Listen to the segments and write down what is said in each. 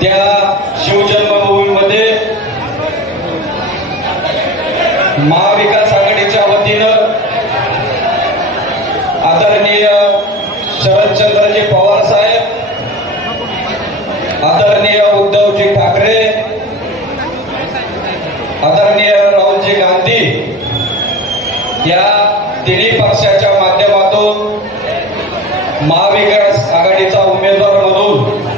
त्या शिवजन्मभूमीमध्ये महाविकास आघाडीच्या वतीनं आदरणीय शरदचंद्रजी पवार साहेब, आदरणीय उद्धवजी ठाकरे, आदरणीय राहुलजी गांधी या तिन्ही पक्षाच्या माध्यमातून महाविकास आघाडीचा उमेदवार म्हणून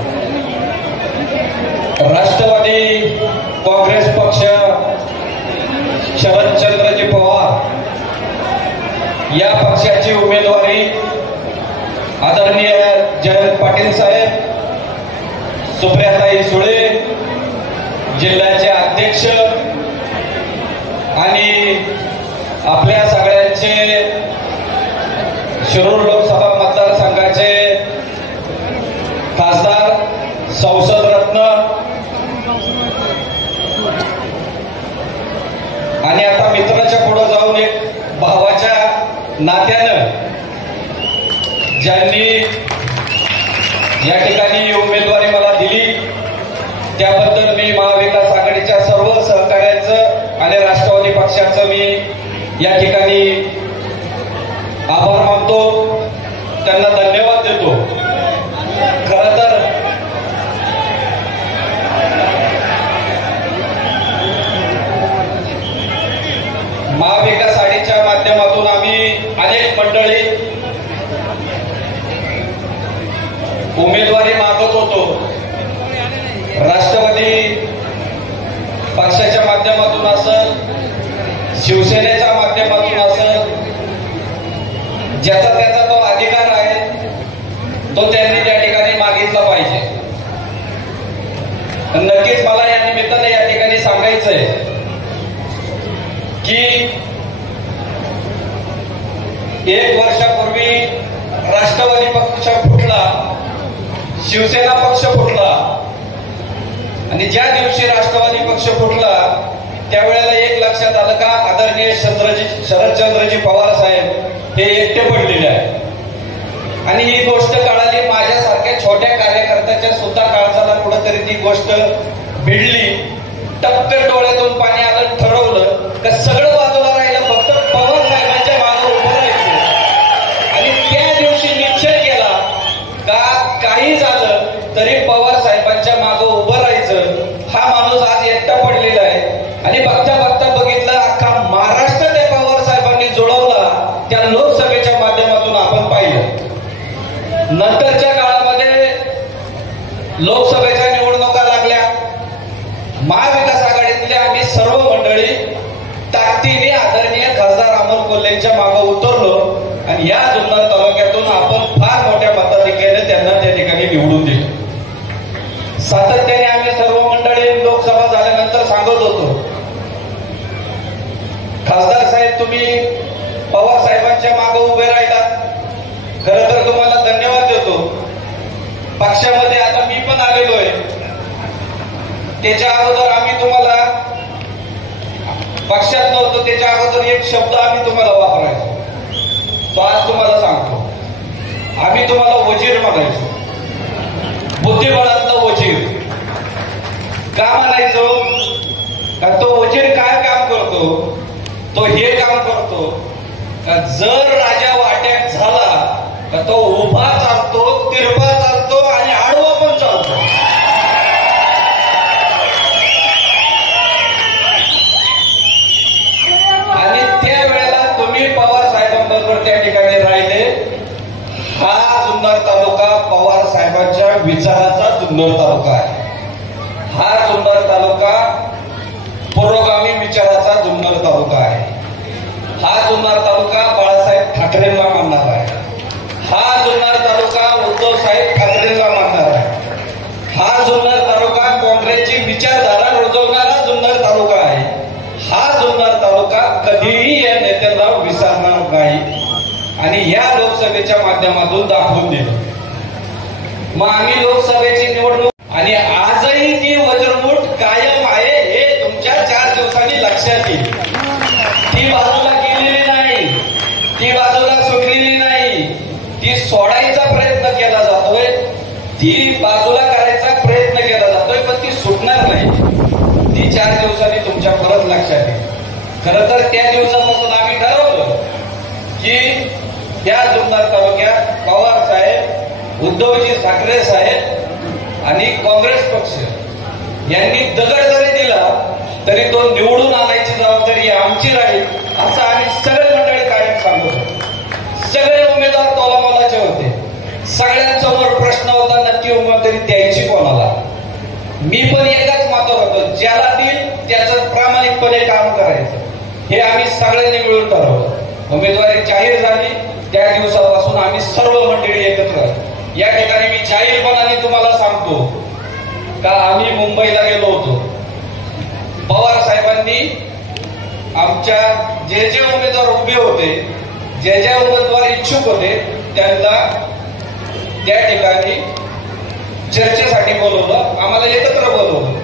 राष्ट्रवादी काँग्रेस पक्ष शरदचंद्रजी पवार या पक्षाची उमेदवारी आदरणीय जयंत पाटील साहेब, सुप्रियाताई सुळे जिल्ह्याचे अध्यक्ष आणि आपल्या सगळ्यांचे शिरूर लोकसभा मतदारसंघाचे खासदार, संसद रत्न आणि आता मित्राच्या पुढे जाऊन एक भावाच्या नात्यानं ज्यांनी या ठिकाणी उमेदवारी मला दिली त्याबद्दल मी महाविकास आघाडीच्या सर्व सहकार्याचं आणि राष्ट्रवादी पक्षाचं मी या ठिकाणी आभार मानतो, त्यांना धन्यवाद देतो। खरं तर महाविकास आघाडीच्या माध्यमातून आम्ही अनेक मंडळी उमेदवारी मागत होतो। राष्ट्रवादी पक्षाच्या माध्यमातून असेल, शिवसेनेच्या माध्यमातून असेल, ज्याचा त्याचा तो अधिकार आहे तो त्यांनी त्या ठिकाणी मागितला पाहिजे। नक्कीच मला या निमित्ताने या ठिकाणी सांगायचंय की 1 वर्षापूर्वी राष्ट्रवादी पक्ष फुटला, शिवसेना पक्ष फुटला आणि ज्या दिवशी राष्ट्रवादी पक्ष फुटला त्यावेळेला एक लक्षात आलं का आदरणीय शरदचंद्रजी पवार साहेब हे एकटे पडलेले आहे आणि ही गोष्ट कळाली माझ्यासारख्या छोट्या कार्यकर्त्याच्या सुद्धा काळजाला कुठेतरी ती गोष्ट भिडली। टक्कर डोळ्यातून पाणी आलं, ठरवलं का सगळं बाजूला राहिलं, फक्त पवार साहेबांच्या मागे उभं राहायचं आणि त्या दिवशी निश्चय केला का काही झालं तरी पवार साहेबांच्या मागे उभं राहायचं। हा माणूस आज एकटा पडलेला आहे आणि बघता बघता बघितलं अख्खा महाराष्ट्र त्या पवार साहेबांनी जुळवला, त्या लोकसभेच्या माध्यमातून आपण पाहिलं। नंतरच्या काळामध्ये लोकसभेच्या निवडणुका लागल्या, महाविकास आघाडीतल्या आम्ही सर्व मंडळी ताकदीने आदरणीय खासदार अमोल कोल्हेंच्या मागे उतरलो आणि या जुन्नर तालुक्यातून आपण फार मोठ्या मताधिक्याने त्यांना त्या ठिकाणी निवडून दिलं। सातत्याने आम्ही सर्व मंडळी लोकसभा झाल्यानंतर सांगत होतो, खासदार साहेब तुम्ही पवार साहेबांच्या मागे उभे राहिलात, खरं तर तुम्हाला धन्यवाद देतो। पक्षामध्ये आता मी पण आलेलो आहे, त्याच्या अगोदर आम्ही तुम्हाला पक्षात नव्हतो त्याच्या अगोदर एक शब्द आम्ही तुम्हाला वापरायचो, तो आज तुम्हाला सांगतो। आम्ही तुम्हाला वजीर म्हणायचो, बुद्धिबळातला वजीर का म्हणायचो का तो वजीर काय काम करतो, तो हे काम करतो का जर राजा वाट्यात झाला तर तो उभा चालतो, तिरपा चालतो आणि आडवा पण चालतो। आणि त्यावेळेला तुम्ही पवार साहेबांबरोबर त्या ठिकाणी राहिले। हा जुन्नर तालुका पवार साहेबांच्या विचाराचा जुन्नर तालुका आहे। हा जुन्नर तालुका पुरोगामी विचाराचा जुन्नर तालुका आहे। हा जुन्नर तालुका बाळासाहेब ठाकरेंना मानणार आहे। हा जुन्नर तालुका उद्धव साहेब ठाकरेंना मानणार आहे। हा जुन्नर तालुका काँग्रेसची विचारधारा रुजवणारा जुन्नर तालुका आहे। हा जुन्नर तालुका कधीही या नेत्यांना विसरणार नाही आणि या लोकसभेच्या माध्यमातून दाखवून दिलं। मग आम्ही लोकसभेची निवडणूक आणि आजही ती वज्रमूठ कायम आहे हे तुमच्या 4 दिवसांनी लक्षात येईल। ती बाजूला गेलेली नाही, ती बाजूला सुटलेली नाही, ती सोडायचा प्रयत्न केला जातोय, ती बाजूला करायचा प्रयत्न केला जातोय। खरं तर त्या दिवसापासून आम्ही ठरवलं की त्या जुन्नर तालुक्यात पवार साहेब, उद्धवजी ठाकरे साहेब आणि काँग्रेस पक्ष यांनी दगड जरी दिला तरी तो निवडून आणायची जबाबदारी आमची राहील, असं आम्ही सगळे मंडळी कायम सांगत होतो. सगळे उमेदवार तोलामोलाचे होते. सगळ्यांसमोर प्रश्न होता, नक्की उमेदवारी द्यायची कोणाला. मी पण एकाच मातावर होतो, ज्याला देईल त्याचं प्रामाणिकपणे काम करायचं, हे आम्ही सगळ्यांनी मिळून ठरवलं. उमेदवारी जाहीर झाली त्या दिवसापासून आम्ही सर्व मंडळी एकत्र. या ठिकाणी मी जाहीरपणाने तुम्हाला सांगतो का आम्ही मुंबईला गेलो होतो. पवार साहेबांनी आमच्या जे जे उमेदवार उभे होते, जे जे उमेदवार इच्छुक होते, त्यांना त्या ठिकाणी चर्चेसाठी बोलवलं, आम्हाला एकत्र बोलवलं.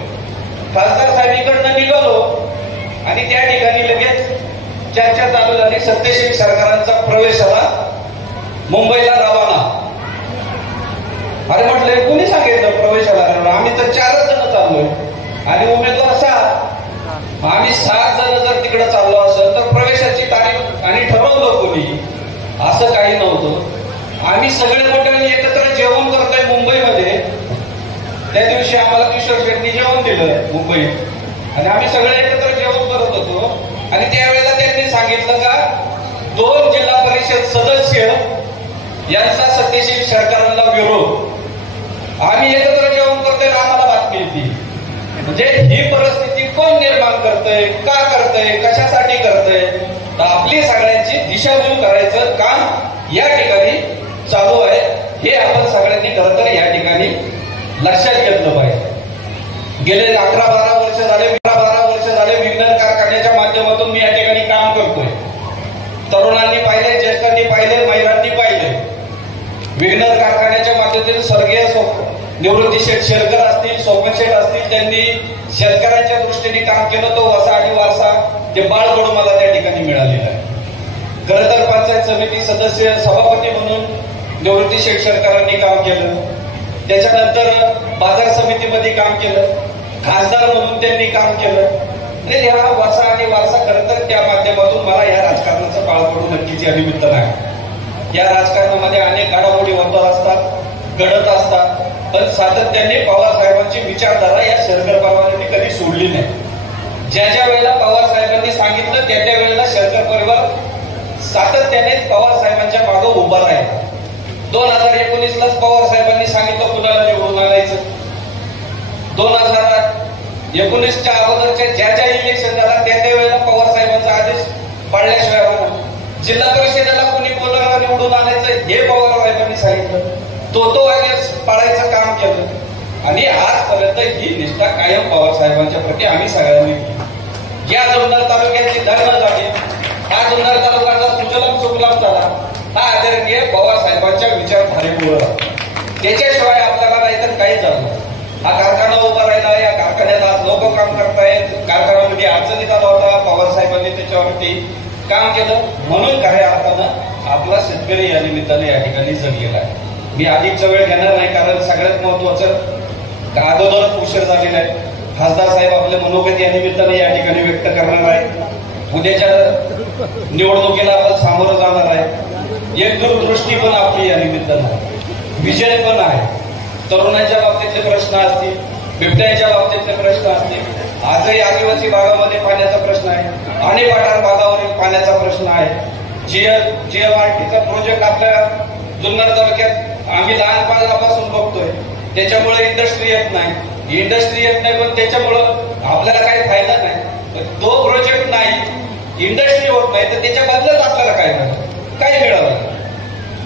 खासदार साहेबांकडनं निघालो आणि त्या ठिकाणी लगेच चर्चा चालू झाली. सत्यशील सरकारांचा प्रवेश आला, मुंबईला रवाना. अरे म्हटलं कोणी सांगितलं प्रवेशाला? आम्ही तर 4 जण चाललोय आणि उमेदवार 7. आम्ही 7 जण जर तिकडे चाललो असेल तर प्रवेशाची तारीख आणि ठरवलं कोणी? असं काही नव्हतं. आम्ही सगळे मंडळी एकत्र जेवण करतोय मुंबईमध्ये. त्या दिवशी आम्हाला किशोर शेट्टी जेवण दिलं मुंबईत आणि आम्ही सगळे एकत्र जेवण करत होतो. आणि त्यावेळेला त्यांनी सांगितलं का 2 जिल्हा परिषद सदस्य यांचा सत्यशील सरकारला विरोध. आम्ही एकत्र जेवण करतोय, आम्हाला बातमी येते. म्हणजे ही परिस्थिती कोण निर्माण करतंय, का करतंय, कशासाठी करतंय? तर आपली सगळ्यांची दिशाभूल करायचं काम या ठिकाणी चालू आहे. हे आपण सगळ्यांनी खरं तर या ठिकाणी लक्षात घेतलं पाहिजे. गेले 11-12 वर्ष झाले विघ्नर कारखान्याच्या माध्यमातून मी या ठिकाणी काम करतोय. तरुणांनी पाहिले, ज्येष्ठांनी पाहिले, महिलांनी पाहिले. विघ्नर कारखान्याच्या माध्यमातून स्वर्गीय निवृत्ती शेठ शेरकर असतील, सोपन शेठ असतील, त्यांनी शेतकऱ्यांच्या दृष्टीने काम केलं. तो वसा आणि वारसा ते बाळकडून मला त्या ठिकाणी मिळालेला आहे. खरं तर पंचायत समिती सदस्य सभापती म्हणून निवृत्ती शेठ शेरकरांनी काम केलं. त्याच्यानंतर बाजार समितीमध्ये काम केलं. खासदार म्हणून त्यांनी काम केलं. या वसा आणि वारसा खरं तर त्या माध्यमातून मला या राजकारणाचं बाळकडून नक्कीच या निमित्त नाही. या राजकारणामध्ये अनेक घडामोडी होत असतात, घडत असतात, पण सातत्याने पवार साहेबांची विचारधारा या शेरकर परिवारांनी कधी सोडली नाही. ज्या ज्या वेळेला पवार साहेबांनी सांगितलं त्या त्या वेळेला शेरकर परिवार सातत्याने पवार साहेबांच्या मागे उभा राहिला. 2019लाच पवार साहेबांनी सांगितलं कुणाला निवडून आणायचं. 2019च्या अगोदरच्या ज्या ज्या इलेक्शन झाला त्या त्या वेळेला पवार साहेबांचा आदेश पाळल्याशिवाय होणार. जिल्हा परिषदेला कोणी कोणाला निवडून आणायचं हे पवार साहेबांनी सांगितलं. तो आदेश पाळायचं काम केलं आणि आजपर्यंत ही निष्ठा कायम पवार साहेबांच्या प्रती आम्ही सगळ्यांनी केली. या जुन्नर तालुक्याची धरणं झाली, हा जुन्नर तालुक्याचा सुजलाम सुफलाम झाला, हा आदरणीय पवार साहेबांच्या विचारधारेमुळे. त्याच्याशिवाय आपल्याला नाहीतर काही झालं. हा कारखाना उभा राहिला, या कारखान्यात आज लोक काम करतायत. कारखान्यामध्ये अडचणीत आला होता, पवार साहेबांनी त्याच्यावरती काम केलं. म्हणून काही अर्थानं आपला शेतकरी या निमित्ताने या ठिकाणी जगलेला आहे. मी अधिकचा वेळ घेणार नाही, कारण सगळ्यात महत्वाचं अगोदरच उशीर झालेला आहे. खासदार साहेब आपले मनोगत या निमित्ताने या ठिकाणी व्यक्त करणार आहे. उद्याच्या निवडणुकीला आपण सामोरं जाणार आहे. एक दूरदृष्टी पण आपली या निमित्तानं, विजय पण आहे. तरुणांच्या बाबतीतले प्रश्न असतील, बिबट्यांच्या बाबतीतले प्रश्न असतील, आजही आदिवासी भागामध्ये पाण्याचा प्रश्न आहे, आणि पाठार भागावरील पाण्याचा प्रश्न आहे. जीएमआरटीचा प्रोजेक्ट आपल्या जुन्नर तालुक्यात आम्ही लहानपणापासून बघतोय. त्याच्यामुळे इंडस्ट्री येत नाही, पण त्याच्यामुळं आपल्याला काही फायदा नाही. तो प्रोजेक्ट नाही, इंडस्ट्री होत नाही, तर त्याच्या बदल्यात आपल्याला काय मिळतं? काय मिळालं?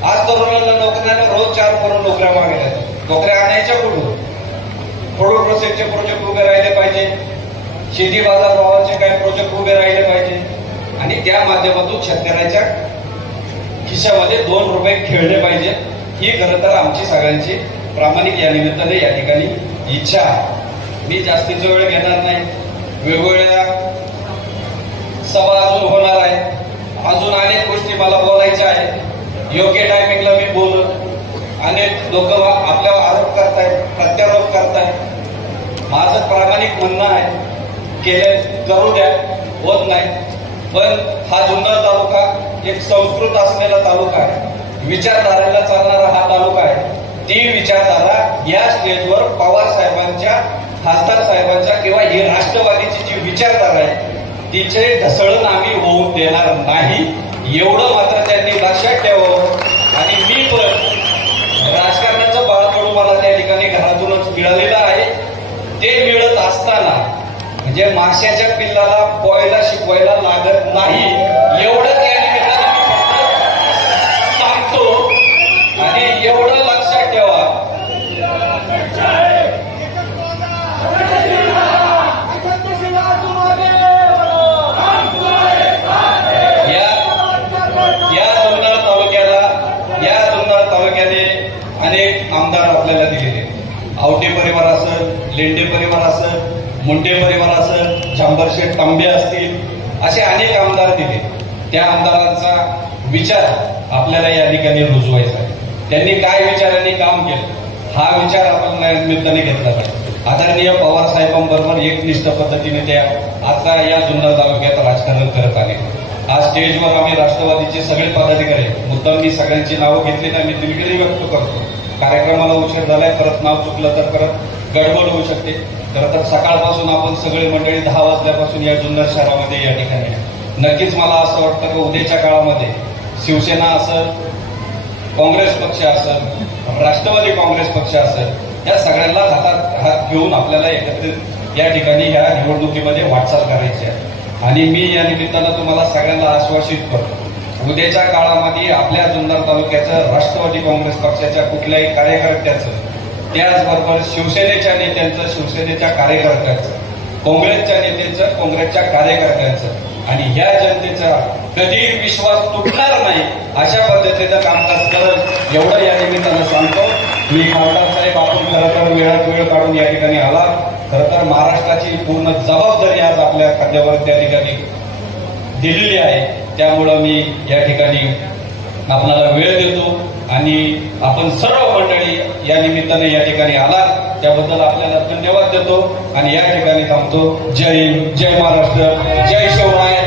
आज तरुणांना नोकऱ्याला रोज 4 करोड नोकऱ्या मागल्या. नोकऱ्या आणायच्या कुठून? फूड प्रोसेसचे प्रोजेक्ट उभे राहिले पाहिजे, शेती बाजार भावाचे काही प्रोजेक्ट उभे राहिले पाहिजे, आणि त्या माध्यमातून शेतकऱ्याच्या खिशामध्ये 2 रुपये खेळले पाहिजे. ही खरं तर आमची सगळ्यांची प्रामाणिक या निमित्ताने या ठिकाणी इच्छा आहे. मी जास्तीचा वेळ घेणार नाही. वेगवेगळ्या सभा अजून होणार आहे, अजून अनेक गोष्टी मला बोलायच्या आहेत. योग्य टायमिंगला मी बोलत. अनेक लोक आपल्यावर आरोप करतायत, प्रत्यारोप करतायत. माझं प्रामाणिक म्हणणं आहे, केलं करू द्या, होत नाही पण हा जुन्नर तालुका एक संस्कृत असलेला तालुका आहे, विचारधारेला चालणारा हा तालुका आहे. ती विचारधारा या स्टेजवर पवार साहेबांच्या, खासदार साहेबांच्या किंवा ही राष्ट्रवादीची जी विचारधारा आहे तिचे ढसळण आम्ही होऊ देणार नाही, एवढं मात्र त्यांनी लक्षात ठेवावं. आणि मी पण राजकारणाचं बाळकडू मला त्या ठिकाणी घरातूनच मिळालेलं आहे. ते मिळत असताना म्हणजे माशाच्या पिल्लाला पोहायला शिकवायला लागत नाही, एवढं त्या निमित्ताने मी फक्त सांगतो. आणि एवढं लक्षात ठेवा, अनेक आमदार आपल्याला दिलेले, आवटे परिवार असेल, लेंडे परिवार असेल, मुंडे परिवार असेल, शंभरशेठ तांबे असतील, असे अनेक आमदार दिले. त्या आमदारांचा विचार आपल्याला या ठिकाणी रुजवायचा आहे. त्यांनी काय विचारांनी काम केलं हा विचार आपण निमित्ताने घेतला पाहिजे. आदरणीय पवार साहेबांबरोबर एकनिष्ठ पद्धतीने त्या आता या जुन्नर तालुक्यात राजकारण करत आले. आज स्टेजवर आम्ही राष्ट्रवादीचे सगळे पदाधिकारी, मुद्दाम मी सगळ्यांची नावं घेतली नाही, मी दिलगिरी व्यक्त करतो. कार्यक्रमाला उशीर झालाय, परत नाव चुकलं तर परत गडबड होऊ शकते. खरं तर सकाळपासून आपण सगळे मंडळी 10 वाजल्यापासून या जुन्नर शहरामध्ये या ठिकाणी. नक्कीच मला असं वाटतं की उद्याच्या काळामध्ये शिवसेना असेल, काँग्रेस पक्ष असेल, राष्ट्रवादी काँग्रेस पक्ष असेल, या सगळ्यांना हातात हात घेऊन आपल्याला एकत्रित या ठिकाणी या निवडणुकीमध्ये वाटचाल करायची आहे. आणि मी या निमित्तानं तुम्हाला सगळ्यांना आश्वासित करतो, उद्याच्या काळामध्ये आपल्या जुन्नर तालुक्याचं राष्ट्रवादी काँग्रेस पक्षाच्या कुठल्याही कार्यकर्त्याचं, त्याचबरोबर शिवसेनेच्या नेत्यांचं शिवसेनेच्या कार्यकर्त्यांचं, काँग्रेसच्या नेत्यांचं काँग्रेसच्या कार्यकर्त्यांचं आणि ह्या जनतेचा कधी विश्वास तुटणार नाही अशा पद्धतीचं कामकाज करत एवढं या निमित्तानं सांगतो. मी खासदार साहेब, आपण खरं तर वेळात वेळ काढून या ठिकाणी आला. खरं तर महाराष्ट्राची पूर्ण जबाबदारी आज आपल्या खांद्यावर त्या ठिकाणी दिलेली आहे. त्यामुळं मी या ठिकाणी आपल्याला वेळ देतो आणि आपण सर्व मंडळी या निमित्ताने या ठिकाणी आला त्याबद्दल आपल्याला धन्यवाद देतो आणि या ठिकाणी थांबतो. जय हिंद, जय महाराष्ट्र, जय शिवराय.